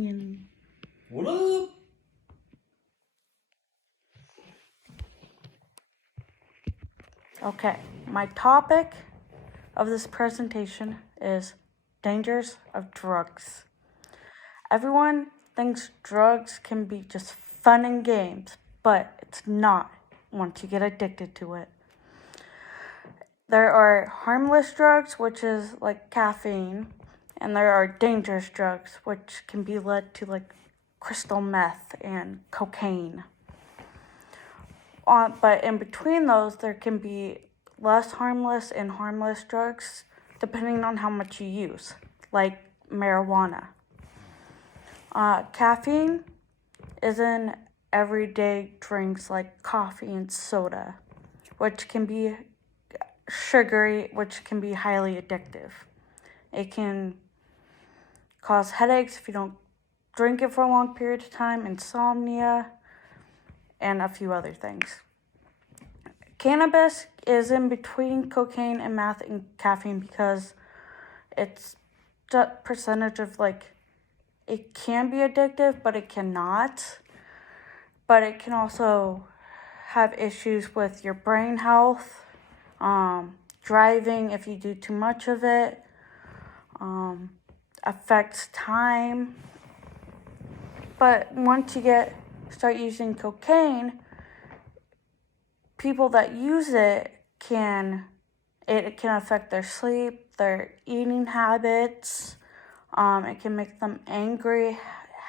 opinion. What up? Okay, my topic of this presentation is dangers of drugs. Everyone thinks drugs can be just fun and games, but it's not once you get addicted to it. There are harmless drugs, which is like caffeine, and there are dangerous drugs, which can be led to like crystal meth and cocaine. But in between those, there can be less harmless and harmless drugs, depending on how much you use, like marijuana. Caffeine is in everyday drinks like coffee and soda, which can be sugary, which can be highly addictive. It can cause headaches if you don't drink it for a long period of time, insomnia, and a few other things. Cannabis is in between cocaine and meth and caffeine because it's the percentage of like, it can be addictive, but it cannot. But it can also have issues with your brain health, driving if you do too much of it, affects time. But once you start using cocaine, people that use it can affect their sleep, their eating habits. It can make them angry,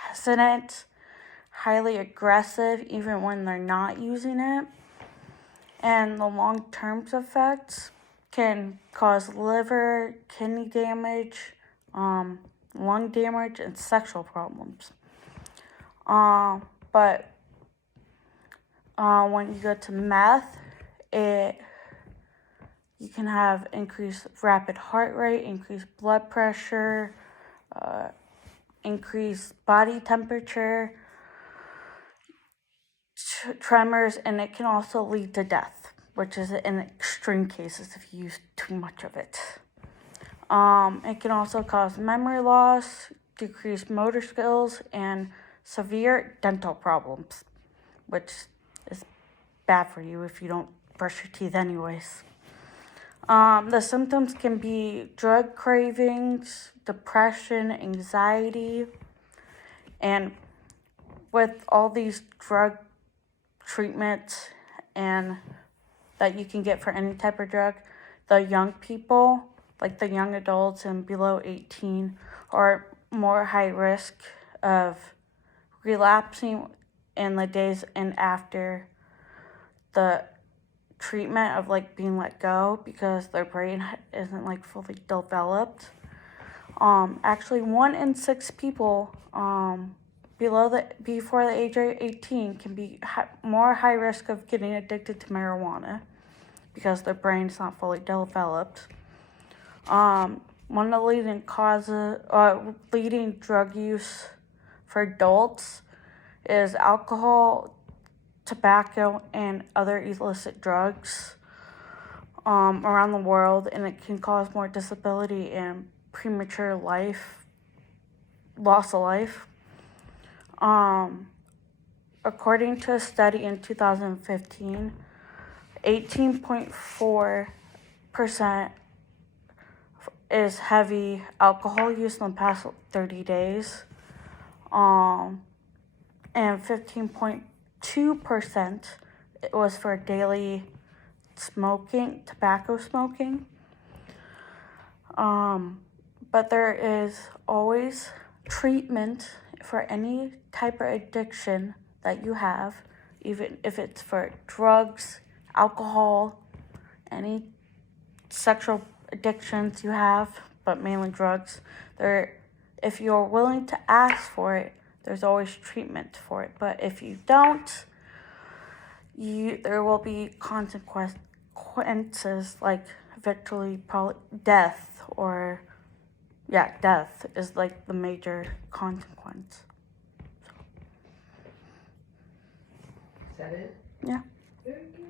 hesitant, highly aggressive, even when they're not using it. And the long-term effects can cause liver, kidney damage, lung damage, and sexual problems. But when you go to meth, you can have increased rapid heart rate, increased blood pressure, increased body temperature, tremors, and it can also lead to death, which is in extreme cases if you use too much of it. It can also cause memory loss, decreased motor skills, and severe dental problems, which is bad for you if you don't brush your teeth anyways. The symptoms can be drug cravings, depression, anxiety, and with all these drug treatments and that you can get for any type of drug, the young people, like the young adults and below 18, are more high risk of relapsing in the days and after the treatment of like being let go because their brain isn't like fully developed. Actually 1 in 6 people before the age of 18 can be more high risk of getting addicted to marijuana because their brain's not fully developed. One of the leading drug use for adults is alcohol, tobacco, and other illicit drugs around the world, and it can cause more disability and premature loss of life. According to a study in 2015, 18.4% is heavy alcohol use in the past 30 days, and 15.2% was for daily tobacco smoking. But there is always treatment for any type of addiction that you have, even if it's for drugs, alcohol, any sexual addictions you have, but mainly drugs. If you're willing to ask for it, there's always treatment for it. But if you don't, there will be consequences like eventually probably death, or death is like the major consequence. Is that it? Yeah. Very good.